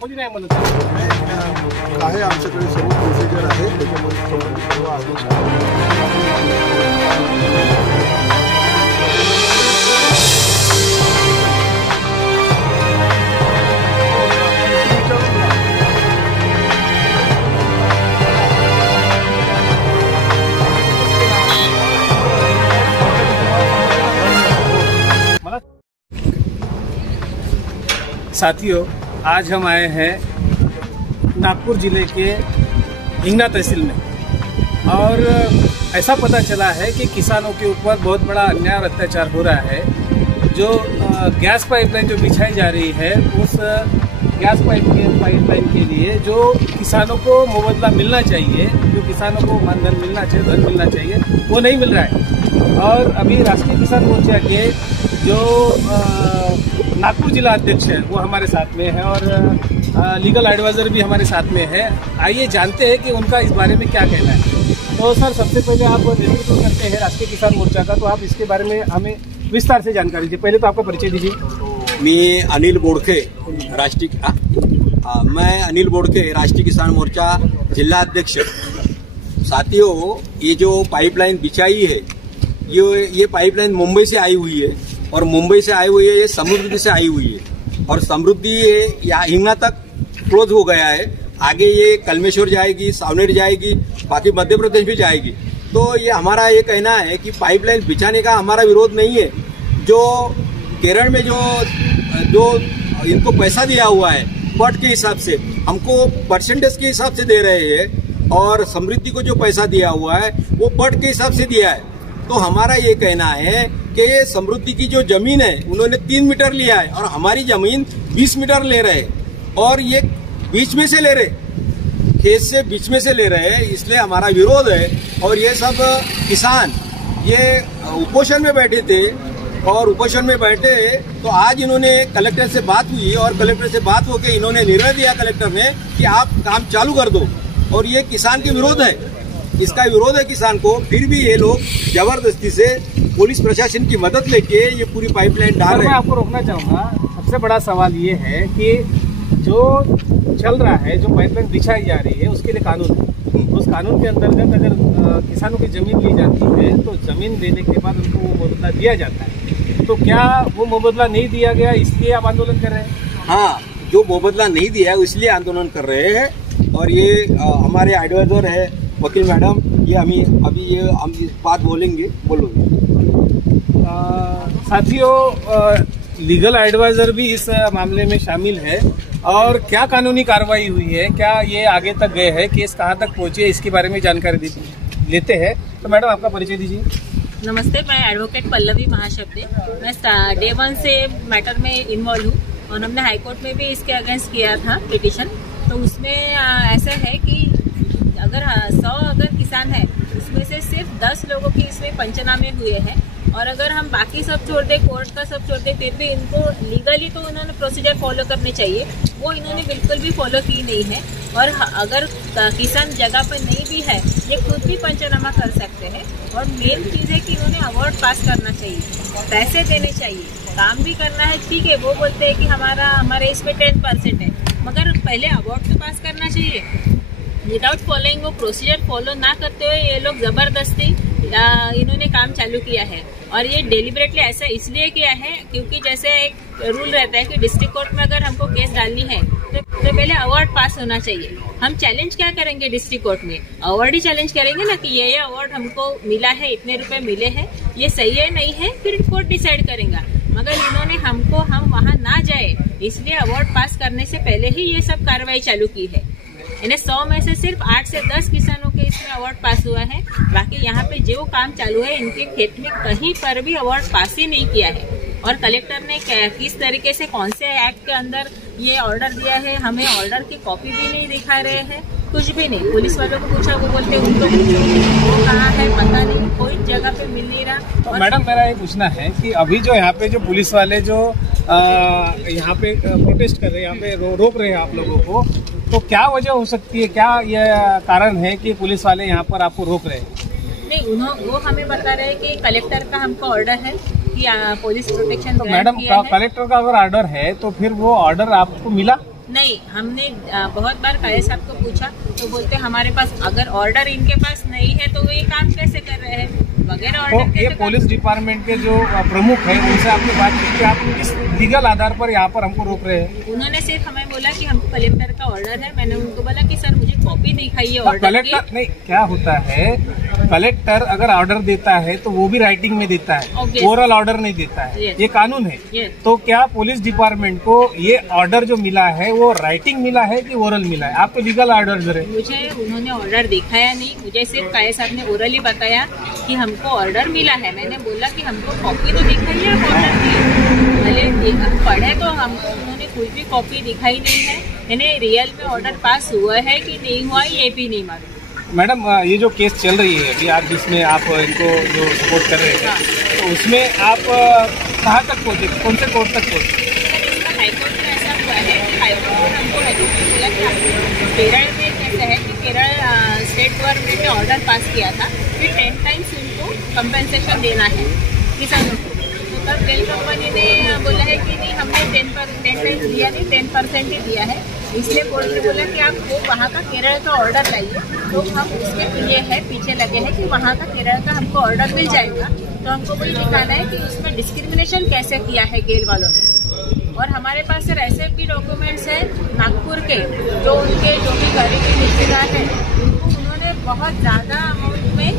दाखवली नाही म्हणत आहे. आमच्याकडे सर्व प्रोसिजर आहे, त्याच्यामध्ये संबंधित सर्व आदेश साथियों, आज हम आए हैं नागपुर जिले के हिंगना तहसील में और ऐसा पता चला है कि किसानों के ऊपर बहुत बड़ा अन्याय और अत्याचार हो रहा है। जो गैस पाइपलाइन जो बिछाई जा रही है, उस गैस पाइपलाइन के लिए जो किसानों को मुआवजा मिलना चाहिए, जो किसानों को मानधन मिलना चाहिए, धन मिलना चाहिए, वो नहीं मिल रहा है। और अभी राष्ट्रीय किसान मोर्चा के जो नागपुर जिला अध्यक्ष है वो हमारे साथ में है और लीगल एडवाइजर भी हमारे साथ में है। आइए जानते हैं कि उनका इस बारे में क्या कहना है। तो सर, सबसे पहले आप नेतृत्व करते हैं राष्ट्रीय किसान मोर्चा का, तो आप इसके बारे में हमें विस्तार से जानकारी दीजिए। पहले तो आपका परिचय दीजिए। मैं अनिल बोडके, मैं अनिल बोडके, राष्ट्रीय किसान मोर्चा जिला अध्यक्ष। साथियों, ये जो पाइपलाइन बिछाई है, ये पाइपलाइन मुंबई से आई हुई है और मुंबई से आई हुई है, ये समृद्धि से आई हुई है और समृद्धि यहाँ हिंगना तक क्लोज हो गया है। आगे ये कलमेश्वर जाएगी, सावनेर जाएगी, बाकी मध्य प्रदेश भी जाएगी। तो ये हमारा ये कहना है कि पाइपलाइन बिछाने का हमारा विरोध नहीं है। जो केरल में जो इनको पैसा दिया हुआ है पट के हिसाब से, हमको परसेंटेज के हिसाब से दे रहे हैं और समृद्धि को जो पैसा दिया हुआ है वो पट के हिसाब से दिया है। तो हमारा ये कहना है कि ये समृद्धि की जो जमीन है उन्होंने 3 मीटर लिया है और हमारी जमीन 20 मीटर ले रहे और ये बीच में से ले रहे, खेत से बीच में से ले रहे हैं, इसलिए हमारा विरोध है। और ये सब किसान ये उपोषण में बैठे थे और उपोषण में बैठे तो आज इन्होंने कलेक्टर से बात हुई और कलेक्टर से बात होकर इन्होंने निर्णय दिया कलेक्टर ने कि आप काम चालू कर दो और ये किसान के विरोध है, इसका विरोध है किसान को। फिर भी ये लोग जबरदस्ती से पुलिस प्रशासन की मदद लेके ये पूरी पाइपलाइन डाल रहे हैं। मैं आपको रोकना चाहूँगा। सबसे बड़ा सवाल ये है कि जो चल रहा है, जो पाइपलाइन बिछाई जा रही है, उसके लिए कानून है। उस कानून के अंतर्गत अगर किसानों की जमीन ली जाती है तो जमीन लेने के बाद उनको वो मुआवजा दिया जाता है। तो क्या वो मुआवजा नहीं दिया गया इसलिए आप आंदोलन कर रहे हैं? हाँ, जो मुआवजा नहीं दिया इसलिए आंदोलन कर रहे हैं। और ये हमारे एडवाइजर है वकील मैडम, ये हम इस बात बोलेंगे। बोलो साथियों, लीगल एडवाइजर भी इस मामले में शामिल है और क्या कानूनी कार्रवाई हुई है, क्या ये आगे तक गए हैं, केस कहाँ तक पहुंचे, इसके बारे में जानकारी लेते हैं। तो मैडम, आपका परिचय दीजिए। नमस्ते, मैं एडवोकेट पल्लवी महाशब्दे। मैं डे 1 से मैटर में इन्वॉल्व हूँ और हमने हाईकोर्ट में भी इसके अगेंस्ट किया था पिटिशन। तो उसमें ऐसा है कि अगर 100 किसान है, उसमें से सिर्फ 10 लोगों की इसमें पंचनामे हुए हैं और अगर हम बाकी सब छोड़ दे, कोर्ट का सब छोड़ दे, फिर भी इनको लीगली तो उन्होंने प्रोसीजर फॉलो करने चाहिए, वो इन्होंने बिल्कुल भी फॉलो की नहीं है। और अगर किसान जगह पर नहीं भी है, ये खुद भी पंचनामा कर सकते हैं। और मेन चीज़ है कि उन्होंने अवार्ड पास करना चाहिए, पैसे देने चाहिए, काम भी करना है। ठीक है, वो बोलते हैं कि हमारे इसमें 10% है, मगर पहले अवार्ड तो पास करना चाहिए। विदाउट फॉलोइंग वो प्रोसीजर फॉलो ना करते हुए ये लोग जबरदस्ती इन्होंने काम चालू किया है। और ये डेलिबरेटली ऐसा इसलिए किया है क्योंकि जैसे एक रूल रहता है कि डिस्ट्रिक्ट कोर्ट में अगर हमको केस डालनी है तो पहले अवार्ड पास होना चाहिए। हम चैलेंज क्या करेंगे डिस्ट्रिक्ट कोर्ट में? अवार्ड ही चैलेंज करेंगे ना कि ये अवार्ड हमको मिला है, इतने रुपए मिले हैं, ये सही है नहीं है, फिर कोर्ट डिसाइड करेगा। मगर इन्होंने हम वहाँ ना जाए इसलिए अवार्ड पास करने से पहले ही ये सब कार्रवाई चालू की है। इन्हें 100 में से सिर्फ 8 से 10 किसानों के इसमें अवार्ड पास हुआ है। बाकी यहाँ पे जो काम चालू है इनके खेत में कहीं पर भी अवार्ड पास ही नहीं किया है। और कलेक्टर ने किस तरीके से कौन से एक्ट के अंदर ये ऑर्डर दिया है, हमें ऑर्डर की कॉपी भी नहीं दिखा रहे हैं, कुछ भी नहीं। पुलिस वालों को पूछा, वो बोलते उनको वो कहाँ है पता नहीं, कोई जगह पे मिल नहीं रहा। तो मैडम, मेरा ये पूछना है कि अभी जो यहाँ पे जो पुलिस वाले जो यहाँ पे प्रोटेस्ट कर रहे हैं, यहाँ पे रोक रहे हैं आप लोगों को, तो क्या वजह हो सकती है, क्या ये कारण है कि पुलिस वाले यहाँ पर आपको रोक रहे हैं? नहीं, वो हमें बता रहे हैं कि कलेक्टर का हमको ऑर्डर है कि पुलिस प्रोटेक्शन। तो मैडम, कलेक्टर का अगर ऑर्डर है तो फिर वो ऑर्डर आपको मिला? नहीं, हमने बहुत बार काले साहब को पूछा तो बोलते हमारे पास अगर ऑर्डर इनके पास नहीं है तो वो ये काम कैसे कर रहे हैं वगैरह ऑर्डर के। ये पुलिस डिपार्टमेंट के जो प्रमुख है उनसे आपने बात की कि आप किस लीगल आधार पर यहाँ पर हमको रोक रहे हैं? उन्होंने सिर्फ हमें बोला कि हमको कलेक्टर का ऑर्डर है। मैंने उनको बोला कि सर मुझे कॉपी दिखाइए ऑर्डर की। कलेक्टर नहीं, क्या होता है कलेक्टर अगर ऑर्डर देता है तो वो भी राइटिंग में देता है, ओरल ऑर्डर नहीं देता है। ये कानून है। तो क्या पुलिस डिपार्टमेंट को ये ऑर्डर जो मिला है वो राइटिंग मिला है कि ओरल मिला है? आपको लीगल ऑर्डर है? मुझे उन्होंने ऑर्डर दिखाया नहीं, मुझे सिर्फ काले साहब ने ओरली बताया कि हमको ऑर्डर मिला है। मैंने बोला कि हमको कॉपी तो दिखाइए ऑर्डर की, भले हम पढ़े तो हमको उन्होंने कोई भी कॉपी दिखाई नहीं है। यानी रियल में ऑर्डर पास हुआ है कि नहीं हुआ ये भी नहीं मालूम। मैडम ये जो केस चल रही है अभी आप जिसमें आप इनको जो सपोर्ट कर रहे हैं तो उसमें आप कहाँ तक पहुँचे, कौन से कोर्ट तक पहुँचे? हाईकोर्ट में ऐसा हुआ है कि हाईकोर्ट हमको बोला कि केरल में कैसा है कि केरल स्टेट गवर्नमेंट ने ऑर्डर पास किया था कि 10 टाइम्स उनको कंपेंसेशन देना है किसानों को। तो तब गेल कंपनी ने बोला है कि नहीं हमने 10 टाइम्स दिया नहीं, 10% ही दिया है। इसलिए कोर्ट ने बोला कि आप वो वहाँ का केरल का ऑर्डर लाइए। तो हम उसके पीछे लगे हैं कि वहाँ का केरल का हमको ऑर्डर मिल जाएगा। तो हमको वही दिखाना है कि उसमें डिस्क्रिमिनेशन कैसे किया है गेल वालों ने। और हमारे पास सर ऐसे भी डॉक्यूमेंट्स हैं नागपुर के जो उनके जो भी करीबी रिश्तेदार हैं उनको उन्होंने बहुत ज़्यादा अमाउंट में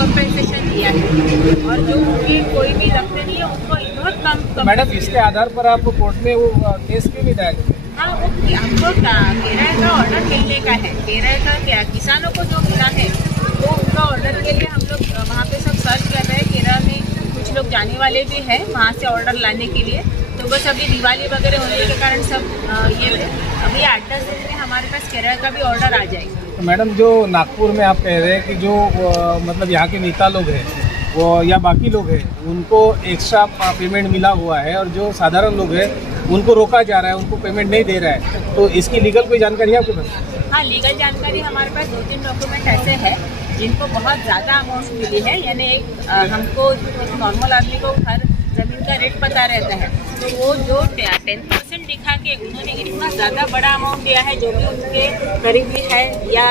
कंपेंसेशन दिया है और जो उनकी कोई भी लगते नहीं है उनको बहुत कम। मैडम इसके आधार पर आप कोर्ट में वो केस क्यों नहीं दायर? हाँ, वो हमको केरल का ऑर्डर मिलने का है। केरल का क्या किसानों को जो मिला है वो उनका ऑर्डर के लिए हम लोग वहाँ पे सब सर्च कर रहे हैं। केरल में कुछ लोग जाने वाले भी हैं वहाँ से ऑर्डर लाने के लिए। तो बस अभी दिवाली वगैरह होने के कारण सब ये अभी 8-10 दिन में हमारे पास केरल का भी ऑर्डर आ जाएगा। तो मैडम जो नागपुर में आप कह रहे हैं कि जो मतलब यहाँ के नेता लोग हैं वो या बाकी लोग हैं उनको एक्स्ट्रा पेमेंट मिला हुआ है और जो साधारण लोग हैं उनको रोका जा रहा है, उनको पेमेंट नहीं दे रहा है, तो इसकी लीगल कोई जानकारी है आपके पास? हाँ, लीगल जानकारी हमारे पास 2-3 डॉक्यूमेंट ऐसे हैं जिनको बहुत ज़्यादा अमाउंट मिली है। यानी एक हमको नॉर्मल आदमी को हर जमीन का रेट पता रहता है तो वो जो 10% दिखा के उन्होंने इतना ज़्यादा बड़ा अमाउंट दिया है। जो भी उनके करीबी है या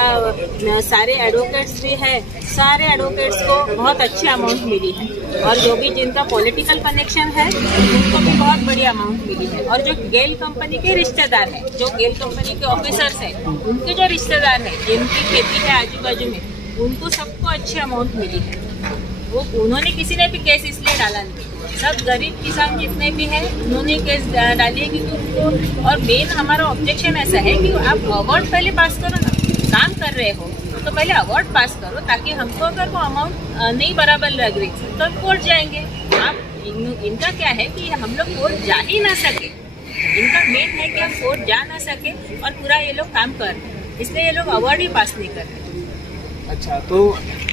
सारे एडवोकेट्स भी है, सारे एडवोकेट्स को बहुत अच्छी अमाउंट मिली है और जो भी जिनका पॉलिटिकल कनेक्शन है उनको भी बहुत बड़ी अमाउंट मिली है। और जो गेल कंपनी के रिश्तेदार हैं, जो गेल कंपनी के ऑफिसर्स हैं, उनके जो रिश्तेदार हैं जिनकी खेती है आजू बाजू में, उनको सबको अच्छी अमाउंट मिली है। वो उन्होंने किसी ने भी केस इसलिए डाला नहीं, सब गरीब किसान जितने भी हैं उन्होंने केस डाली है क्योंकि उनको। और मेन हमारा ऑब्जेक्शन ऐसा है कि आप अवार्ड पहले पास करो ना, काम कर रहे हो तो पहले अवार्ड पास करो ताकि हमको अगर वो अमाउंट नहीं बराबर लग रही तो हम कोर्ट जाएंगे। आप इनका क्या है कि हम लोग कोर्ट जा ही ना सके, इनका मेन है कि हम कोर्ट जा ना सके और पूरा ये लोग काम कर रहे हैं, इसलिए ये लोग अवार्ड ही पास नहीं कर रहे। अच्छा, तो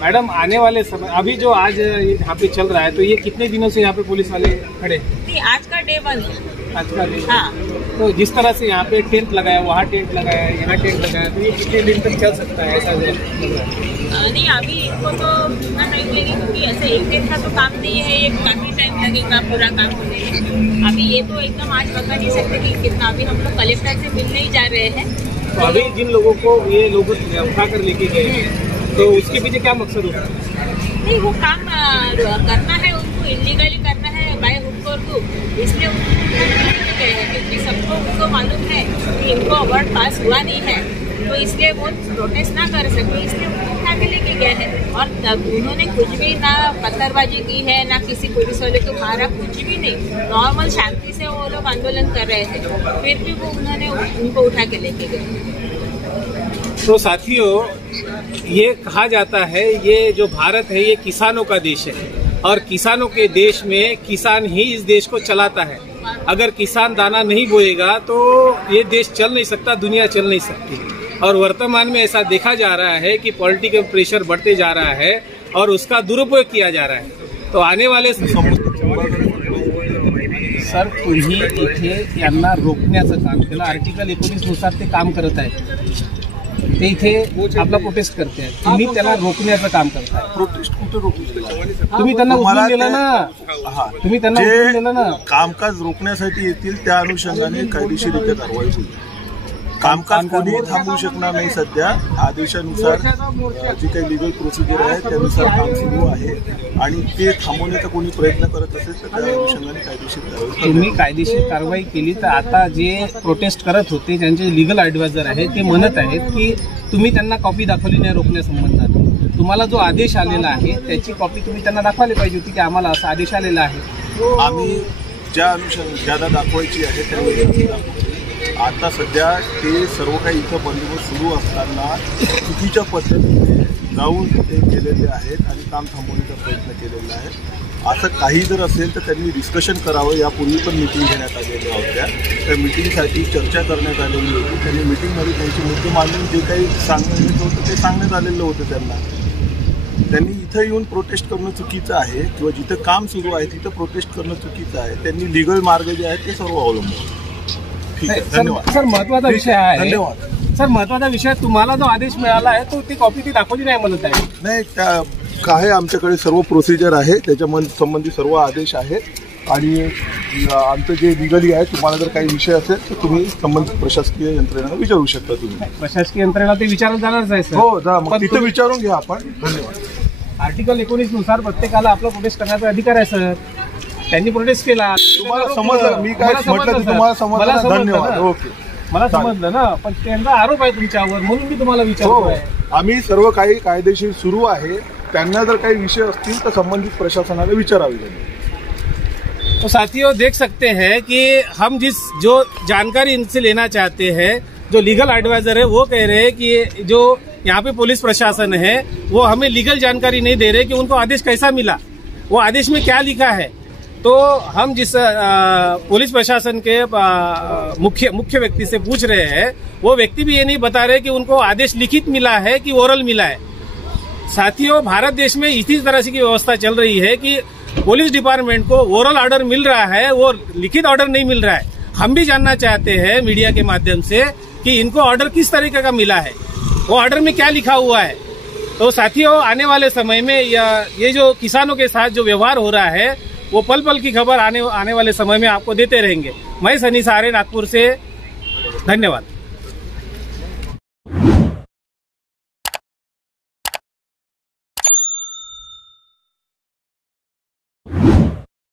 मैडम आने वाले समय अभी जो आज यहाँ पे चल रहा है तो ये कितने दिनों से यहाँ पे पुलिस वाले खड़े? नहीं, आज का डे 1 है। आज का डे? हाँ। तो जिस तरह से यहाँ पे टेंट लगाया, वहाँ टेंट लगाया, यहाँ टेंट लगाया, तो ये कितने दिन तक चल सकता है ऐसा? नहीं, अभी इनको तो इतना टाइम लगेगा क्योंकि ऐसे एक दिन का तो काम नहीं है, ये काफी टाइम लगेगा पूरा काम होने में। अभी ये तो एकदम आज बता नहीं सकते कि कितना। अभी हम लोग कलेक्टर से मिलने ही जा रहे हैं। तो अभी जिन लोगों को ये लोग उठा कर लेके गए हैं तो उसके पीछे क्या मकसद होता है? नहीं, वो काम करना है, उनको इलीगली करना है बाय हुक और क्रूक, इसलिए उनको गए हैं क्योंकि सबको उनको मालूम है कि इनको अवार्ड पास हुआ नहीं है तो इसलिए वो प्रोटेस्ट ना कर सके, इसलिए उनको उठा के लेके गए हैं। और तब उन्होंने कुछ भी ना पत्थरबाजी की है ना किसी पुलिस वाले को मारा, कुछ भी नहीं, नॉर्मल शांति से वो लोग आंदोलन कर रहे थे, फिर भी वो उन्होंने उनको उठा के लेके गए। तो साथियों, ये कहा जाता है ये जो भारत है ये किसानों का देश है और किसानों के देश में किसान ही इस देश को चलाता है। अगर किसान दाना नहीं बोएगा तो ये देश चल नहीं सकता, दुनिया चल नहीं सकती। और वर्तमान में ऐसा देखा जा रहा है कि पॉलिटिकल प्रेशर बढ़ते जा रहा है और उसका दुरुपयोग किया जा रहा है। तो आने वाले सर तुम्ही इथे यांना रोखण्याचं काम केलं, आर्टिकल 19 नुसार ते काम करत आहेत, ते इथे आपला प्रोटेस्ट करते आहेत, तुम्ही त्याला रोखण्याचं काम करताय। प्रोटेस्ट कुठे रोखू? तुम्ही त्यांना उचलून दिलं ना, तुम्ही त्यांना उचलून दिलं ना। कामकाज रोखण्यासाठी येतील त्या अनुषंगाने कायदेशीररित्या कारवाई होईल। कामकाज कोणीही थांबवू शकणार नाही. सध्या आदेशानुसार जी काही लिगल प्रोसिजर आहे त्यानुसार काम सुरू आहे आणि ते थांबवण्याचा कोणी प्रयत्न करत असेल तर त्या अनुषंगाने कायदेशीर कारवाई. तुम्ही कायदेशीर कारवाई केली तर आता जे प्रोटेस्ट करत होते ज्यांचे लिगल ॲडवायझर आहे ते म्हणत आहेत की तुम्ही त्यांना कॉपी दाखवली नाही रोखण्यासंबंधात. तुम्हाला जो आदेश आलेला आहे त्याची कॉपी तुम्ही त्यांना दाखवायला पाहिजे होती की आम्हाला असा आदेश आलेला आहे. आम्ही ज्या अनुषंगाने ज्यादा दाखवायची आहे त्यावेळी दाखवतो. आता सध्या ते सर्व काही इथं बंदोबस्त सुरू असताना चुकीच्या पद्धतीने जाऊन ते केलेले आहेत आणि काम थांबवण्याचा प्रयत्न केलेला आहे. असं काही जर असेल तर त्यांनी डिस्कशन करावं. यापूर्वी पण मिटिंग घेण्यात आलेल्या होत्या. त्या मिटिंगसाठी चर्चा करण्यात आलेली होती. त्यांनी मिटिंगमध्ये त्यांचे मुद्दे मांडून जे काही सांगण्यात होतं ते सांगण्यात आलेलं होतं त्यांना. त्यांनी इथं येऊन प्रोटेस्ट करणं चुकीचं आहे किंवा जिथं काम सुरू आहे तिथं प्रोटेस्ट करणं चुकीचं आहे. त्यांनी लिगल मार्ग जे आहेत ते सर्व अवलंबून. ठीक आहे, धन्यवाद सर. महत्वाचा विषय आहे. धन्यवाद सर. महत्वाचा विषय तुम्हाला जो आदेश मिळाला आहे तो ती कॉपी ती दाखवली नाही म्हणत आहे. नाही, त्या काय आमच्याकडे सर्व प्रोसिजर आहे त्याच्या संबंधी सर्व आदेश आहेत आणि आमचं जे लिगली आहे तुम्हाला जर काही विषय असेल तर तुम्ही संबंधित प्रशासकीय यंत्रणेला विचारू शकता. तुम्ही प्रशासकीय यंत्रणा ते विचारलं जाणारच आहे सर. हो जा, मग तिथं विचारून घ्या आपण. धन्यवाद. आर्टिकल 19 नुसार प्रत्येकाला आपला प्रोटेस्ट करण्याचा अधिकार आहे सर. त्यांनी प्रोटेस्ट केला. तुम्हाला समजलं मी काय म्हटलं ते तुम्हाला समजलं. धन्यवाद. ओके, मला समजलं ना. पण त्यांचा आरोप आहे तुमच्यावर म्हणून मी तुम्हाला विचारतोय. आम्ही सर्व काही कायदेशीर सुरू आहे. त्यांना जर काही विषय असतील तर संबंधित प्रशासनाला विचारावी लागेल. तो साथियों देख सकते हैं कि हम जो जानकारी इनसे लेना चाहते हैं, जो लीगल एडवाइजर है वो कह रहे हैं कि जो यहाँ पे पुलिस प्रशासन है वो हमें लीगल जानकारी नहीं दे रहे कि उनको आदेश कैसा मिला, वो आदेश में क्या लिखा है. तो हम जिस पुलिस प्रशासन के मुख्य व्यक्ति से पूछ रहे हैं वो व्यक्ति भी ये नहीं बता रहे कि उनको आदेश लिखित मिला है कि ओरल मिला है. साथियों, भारत देश में इसी तरह से की व्यवस्था चल रही है कि पुलिस डिपार्टमेंट को ओरल ऑर्डर मिल रहा है, वो लिखित ऑर्डर नहीं मिल रहा है. हम भी जानना चाहते हैं मीडिया के माध्यम से कि इनको ऑर्डर किस तरीके का मिला है, वो ऑर्डर में क्या लिखा हुआ है. तो साथियों, आने वाले समय में ये जो किसानों के साथ जो व्यवहार हो रहा है वो पल पल की खबर आने वाले समय में आपको देते रहेंगे. मैं सनी सारे, नागपुर से. धन्यवाद.